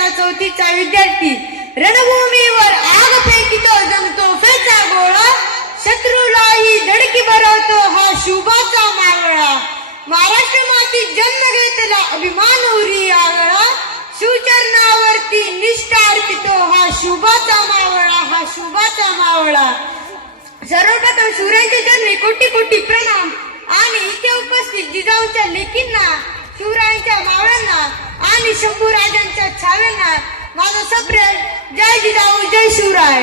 इयत्ता 4थीचा विद्यार्थी. रणभूमीवर आग फेकितो जण तोफेचा गोळा, शत्रूलाही धडकी भरवतो हा शुभाचा मावळा. महाराष्ट्र मातीत जन्म घेतला अभिमान उरी आगळा, शिवचरणावरती निष्ठा अर्पितो हा शुभाचा मावळा, हा शुभाचा मावळा. सर्वप्रथम शिवरायांच्या चरणी कोटी कोटी प्रणाम आणि इथे उपस्थित जिजाऊंच्या लेकींना, शिवरायांच्या मावळ्यांना आणि शंभूराजांच्या छाव्यांना माझा सप्रेम जय जिजाऊ जय शिवराय.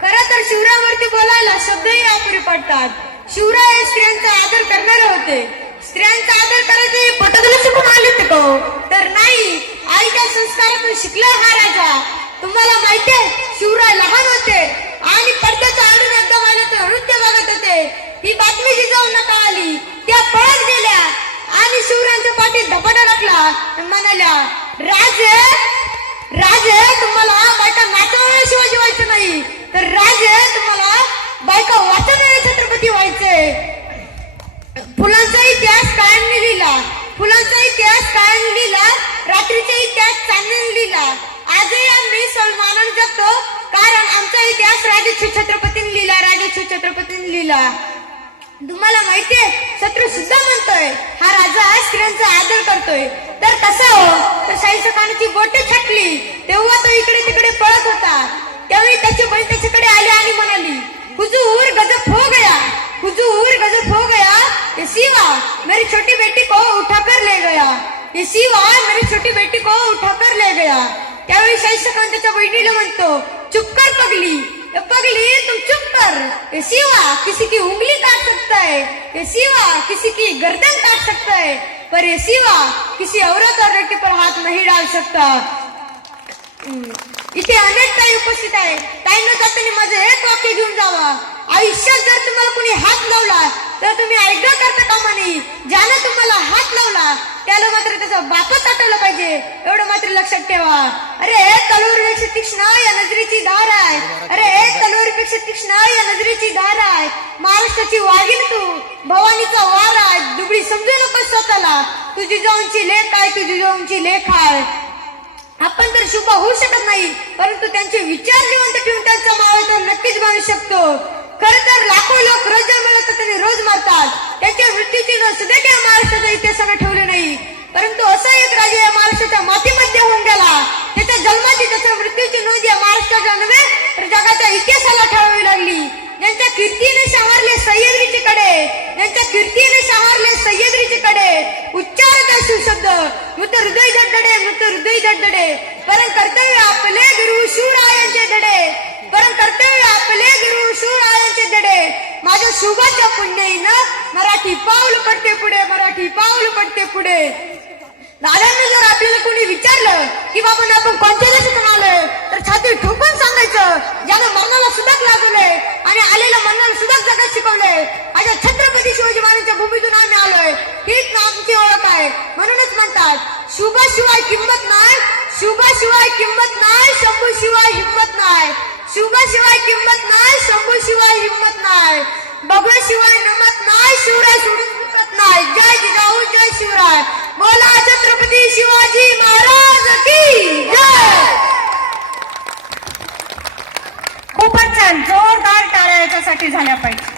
खरं तर शिवरायांवरती बोलायला शब्दही अपुरे पडतात. शिवराय हे स्त्रियांचा आदर करणारे होते. स्त्रियांचा आदर करायचे पटकन शिकून आले तर नाही, आईच्या संस्कारातून शिकला हा राजा. तुम्हाला माहितीये शिवराय लहान होते आणि पडद्याच्या आडून एकदा माझ्या नृत्य बघत होते. ही बातमी जिजाऊंना कळाली. त्या पळत गेल्या आणि शिवरायांच्या पाठीत धपाटा टाकला म्हणाल्या, राजे राजे तुम्हाला बायका नाचवण्याशिवाय व्हायचं नाही, तर राजे तुम्हाला बायका वाचवणारे छत्रपती व्हायचे. फुलांचा इतिहास कायमने लिहिला, फुलांचा इतिहास कायम लिहिला, रात्रीचा इतिहास चांदण्याने लिहिला. आजही आम्ही सन्मानाने जगतो कारण आमचा इतिहास राजे छत्रपतींनी लिहिला, राजे छत्रपतींनी लिहिला. तुम्हाला माहितीये शत्रू सुद्धा म्हणतोय हा राजा स्त्रियांचा आदर करतोय. तर कसा हो, तर शाहीसखानाची बोटे छाटली तेव्हा तो इकडे तिकडे पळत होता. त्यावेळी त्याची बहीण त्याच्याकडे आली आणि म्हणाली, हुजूर गजब हो गया, हुजूर गजब हो गया, ये शिवा मेरी छोटी बेटी को उठाकर ले गया, ये शिवा मेरी छोटी बेटी को उठाकर ले गया. त्यावेळी शाहीसखान त्याच्या बहिणीला म्हणतो, चुप कर पगली, पगली तुम चुप कर, ये शिवा किसी की उंगली काट सकता है, ये शिवा किसी की गर्दन काट सकता है, पर ये शिवा किसी औरत और लड़की पर हाथ नहीं डाल सकता. इथे अनेक काही उपस्थित आहे. काही न जाताना माझं एक वाक्य घेऊन जावा. आयुष्यात जर तुम्हाला कोणी हात लावला तर तुम्ही ऐका करता कामा नये. ज्यानं तुम्हाला हात लावला त्याला मात्र त्याचा बापच आठवला पाहिजे, एवढं मात्र लक्षात ठेवा. अरे तलवारीपेक्षा तीक्ष्ण या नजरेची धार आहे, अरे तलवारीपेक्षा तीक्ष्ण या नजरेची धार आहे. महाराष्ट्राची वाघीण तू, भवानीचा वार आहे, दुबळी समजू नको स्वतःला. तू जिजाऊंची लेख आहे, तू जिजाऊंची लेख आहे. आपण तर शुभ होऊ शकत नाही, परंतु त्यांचे विचार जिवंत ठेवून त्यांचा मावळ तर नक्कीच बनू शकतो. खरं तर लाखो लोक रोज जन्माला त्यांनी रोज मरतात. त्यांच्या मृत्यूची नोंद सुद्धा त्या महाराष्ट्राच्या इतिहासाने ठेवली नाही. परंतु असा एक राजा या महाराष्ट्राच्या मातीमध्ये होऊन गेला, त्याच्या जन्माची त्याच्या मृत्यूची नोंद या महाराष्ट्राच्या नव्हे तर जगाच्या इतिहासाला ठेवावी लागली. ज्यांच्या कीर्तीने शहारले सह्याद्रीचे कडे, ज्यांच्या कीर्तीने शहारले सह्याद्रीचे कडे, उच्चारत शिवशब्द मृत हृदय धडधडे, मृत हृदय धडधडे. परम कर्तव्य आपले गुरु शिवरायांचे धडे, परम कर्तव्य आपले गुरु शिवरायांचे धडे. माझ्या शुभाच्या पुण्याईनं मराठी पाऊल पडते पुढे, मराठी पाऊल पडते पुढे. दादांनी जर आपल्याला कोणी विचारलं की बाबा आपण कोणत्या देशातून आलोय तर छाती ठोकून सांगायचं, ज्यानं मरणाला सुद्धा लागवलंय आणि आलेल्या मरणाला सुद्धा जगात शिकवलंय, माझ्या छत्रपती शिवाजी महाराजांच्या भूमीतून आम्ही आलोय, हीच आमची ओळख आहे. म्हणूनच म्हणतात शुभाशिवाय किंमत नाही, शुभाशिवाय किंमत नाही, शंभूशिवाय हिंमत नाही, शुभाशिवाय किंमत नाही, शंभूशिवाय हिंमत नाही, भगवाशिवाय नमत नाही, शिवराय सोडून नाही. जय जिजाऊ जय शिवराय. बोला छत्रपती शिवाजी महाराज की जय. खूपच छान, जोरदार टाळ्या याच्यासाठी झाल्या पाहिजे.